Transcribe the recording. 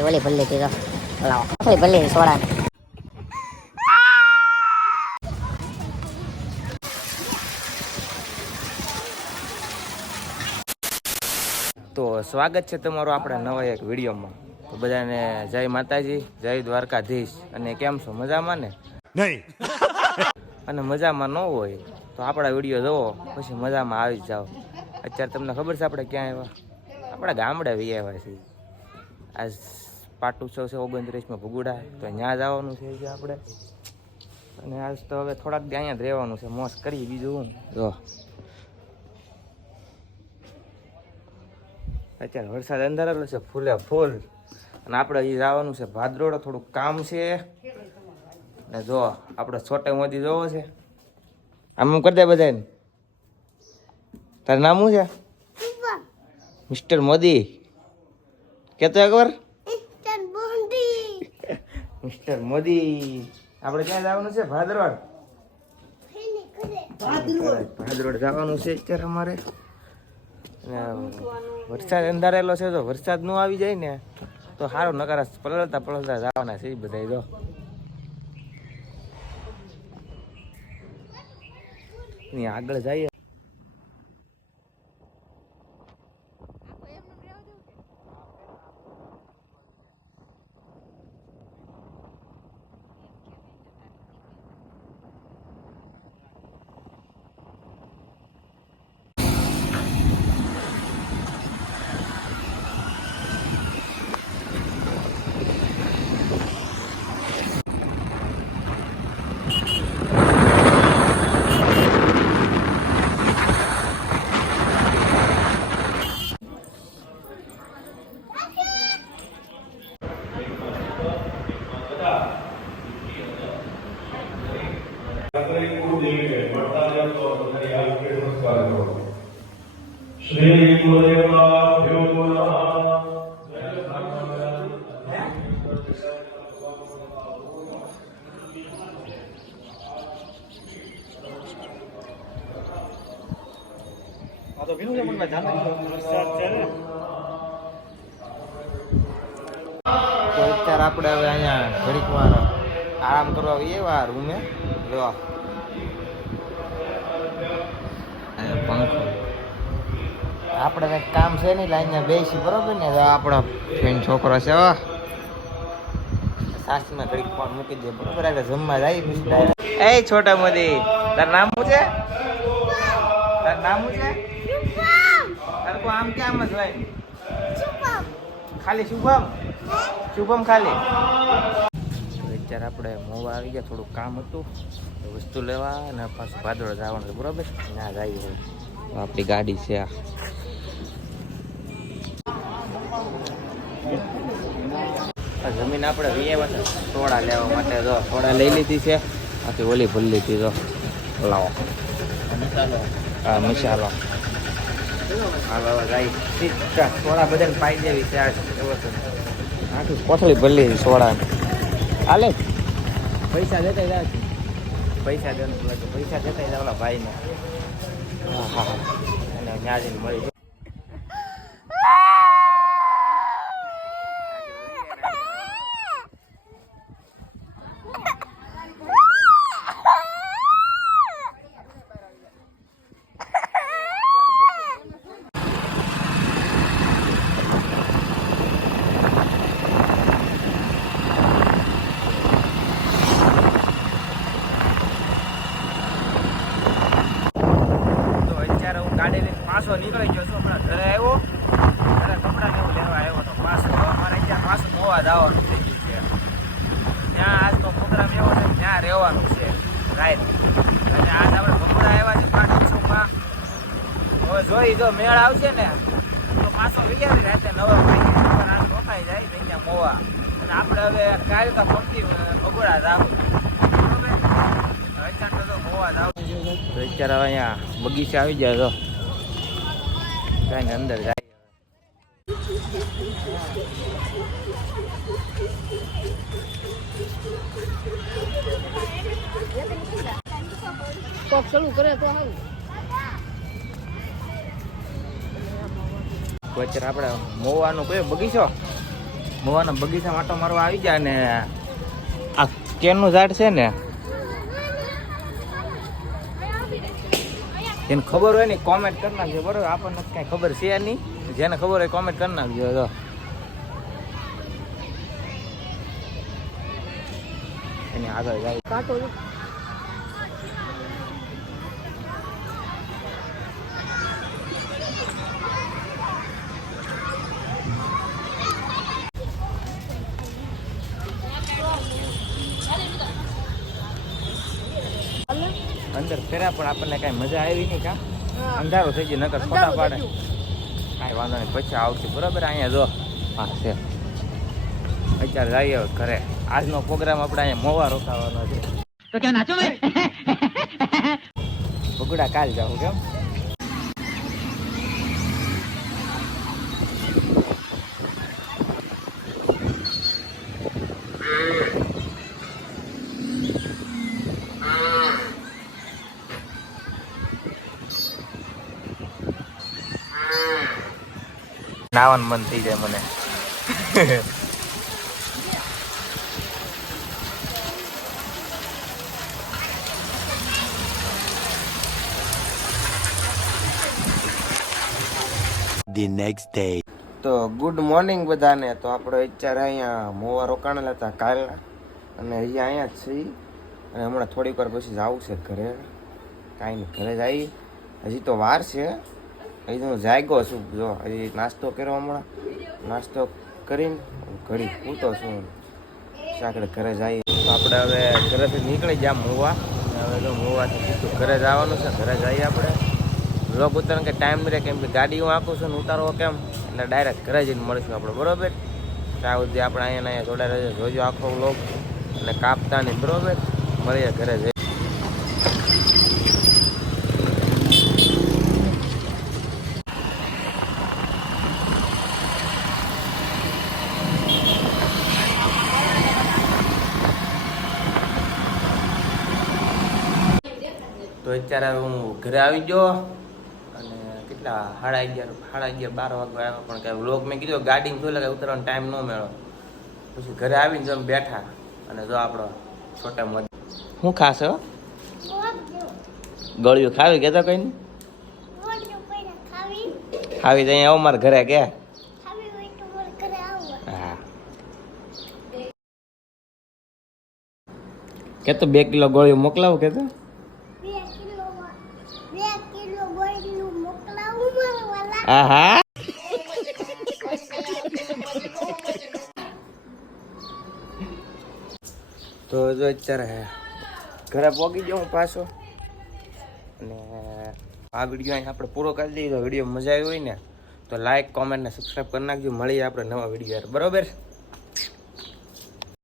આખી ઓલી ભલ્લી હતી તો લાવો આખી ભલ્લી સોડા તો સ્વાગત છે તમારું આપણા નવા એક વિડીયોમાં. તો બધાને જય માતાજી, જય દ્વારકાધીશ. અને કેમ છો, મજામાં ને? નહીં. અને મજામાં ન હોય તો આપણા વિડીયો જોવો, પછી મજામાં આવી જાઓ. અત્યારે તમને ખબર છે આપણે ક્યાં આવ્યા? આપણા ગામડે વી આવ્યા છીએ. આજ પાટોત્સવ છે 29માં ભગુડા, તો ત્યાં જવાનું છે આપણે. અને આજ તો હવે થોડાક દી અહીંયા જ રહેવાનું છે, મોજ કરી. બીજું હું જો અત્યારે વરસાદ અંધારેલો છે ફૂલે ફૂલ. અને આપણે એ જવાનું છે ભાદરોડ, થોડુંક કામ છે. ને જો આપણે છોટે મોદી જોવો છે, આમ કરી દે બધાને. તારું નામ શું છે? મિસ્ટર મોદી કેતો એકવાર. મિસ્ટર મોદી. આપણે ક્યાં જવાનું છે? ભાદરોડ. ભાદરોડ જવાનું છે અત્યારે અમારે. વરસાદ અંધારેલો છે, તો વરસાદ નો આવી જાય ને તો સારું, નકાર પલળતા પલળતા જવાના છે બધા. જો આગળ જઈએ. શ્રી ગુરુદેવાભ્યો નમઃ. તો અત્યારે આપણે હવે અહીંયા ઘડીક વાર આરામ કરવા એવા રૂમે. જો પંખો. આપણે કંઈક કામ છે નહીં, અહીંયા બેસી બરોબર ને. આપણો ફ્રેન્ડ છોકરો છે, સાસમાં ઘડીક ફોન મૂકી દે બરોબર. એટલે જમવા જાય પછી. એ છોટા મોદી, તારું નામ શું છે? તારું નામ શું છે? તારું આમ ક્યાં આમ જ હોય? ખાલી શુભમ? શુભમ ખાલી? અત્યારે આપણે મોવા આવી ગયા, થોડું કામ હતું વસ્તુ લેવા, અને પાછું ભાદરોડ જવાનું છે બરોબર. ના જઈએ, આપણી ગાડી છે આ. જમીન આપણે વીએ સોડા લેવા માટે જો સોડા લઈ લીધી છે. આખી ઓલી ભૂલી લીધી. જો લાવો હા મસાલો. હાલો જાય સીધા સોડા બધાને પાઈ દેવી છે. આખી કોથળી ભરી સોડા. હાલે પૈસા દેતા જાય, પૈસા દેવાનું લાગે, પૈસા દેતા જાય ઓલા ભાઈને. હા હા અને ત્યાં જઈને મળી જાય. ગાડી લઈને પાછો નીકળી ગયો છું. હમણાં ઘરે આવ્યો, ઘરે કપડાં ને એવું લેવા આવ્યો તો પાછો અમારે ત્યાં પાછું મોવા જવાનું થઈ ગયું છે. ત્યાં આજનો પ્રોગ્રામ એવો છે, ત્યાં રહેવાનું છે રાઈટ. અને આજ આપણે ભગુડા આવ્યા છે પાટોત્સવમાં. હવે જોઈ જો મેળ આવશે ને તો પાછો વિચારી રાતે 9 વાગે આજ રોકાઈ જાય અહીંયા મોવા. અને આપણે હવે કાલે તો પંક્તિ ભગુડા જવું બરોબર. અત્યારે તો મોવા જવું. તો અત્યારે હવે અહીંયા બગીચા આવી જાય તો કઈ અંદર જાય. કોક ચાલુ કરે તો હાલ. અત્યારે આપણે મોવાનો કયો બગીચો? મવાના બગીચા માટો મારવા આવી જાય ને આ કેનનું ઝાડ છે ને જેને ખબર હોય ને કોમેન્ટ કરી નાખજો બરોબર. આપણને કાંઈ ખબર છે નહીં, જેને ખબર હોય કોમેન્ટ કરી નાખજો. તો એની આગળ જાય કાંટો અંદર ફેર્યા પણ આપણને કાંઈ મજા આવી નહીં. કા અંધારો થઈ ગયો નકર ફોટા પાડે. કાંઈ વાંધો નહીં, પછી આવશે બરાબર. અહીંયા જો હા છે. અત્યારે જઈએ ઘરે. આજનો પ્રોગ્રામ આપણે અહીંયા મોવા રોકાવાનો છે. તો ક્યાં નાચો ભાઈ બગડા કાલ જાઉં કેમ. નાવાનું મન થઈ જાય મને. The next day. તો ગુડ મોર્નિંગ બધાને. તો આપણે અત્યારે અહીંયા મોવા રોકાણેલા હતા કાલના અને હજી અહીંયા જ છીએ અને હમણાં થોડીક વાર પછી જવું છે ઘરે. કાંઈ નહીં, ઘરે જઈ. હજી તો વાર છે. હજી હું જાગ્યો છું. જો હજી નાસ્તો કર્યો, હમણાં નાસ્તો કરીને ઘડી પૂતો છું. આગળ ઘરે જઈએ. તો આપણે હવે ઘરેથી નીકળી ગયા મોવા. હવે જો મોવાથી સીધું ઘરે જવાનું છે. ઘરે જઈએ આપણે. વ્લોગ ઉતારવાનો કે ટાઈમ નહીં રહે, કેમ કે ગાડી હું આખું છું ને ઉતારવો કેમ, એટલે ડાયરેક્ટ ઘરે જઈને મળીશું આપણે બરોબર. ત્યાં સુધી આપણે અહીંયા જોડાઈ રહેજો, જોજો આખો વ્લોગ અને કાપતા નહીં બરોબર. મળીએ ઘરે જઈ. તો અત્યારે હું ઘરે આવી ગયો અને કેટલા 11:30 12 વાગે આવ્યો. પણ કાંઈ વ્લોગ મેં કીધું ગાડીમાં જોઈ કાંઈ ઉતરવાનો ટાઈમ ન મળ્યો. પછી ઘરે આવીને જો બેઠા અને જો આપણો છોટા મધ શું ખાશે ગળ્યું ખાવી કહેતો કઈ નહીં ખાવી તો અહીંયા આવો મારા ઘરે કે. હા કે તો 2 કિલો ગળ્યું મોકલાવું કે તો. આહા તો જો અત્યારે ઘરે પહોંચી ગયો હું પાછો અને આ વિડીયો અહીં આપણે પૂરો કરી દઈએ. તો વિડીયો મજા આવી હોય ને તો લાઈક કોમેન્ટ ને સબસ્ક્રાઈબ કરી નાખજો. મળીએ આપણે નવા વિડીયો બરોબર.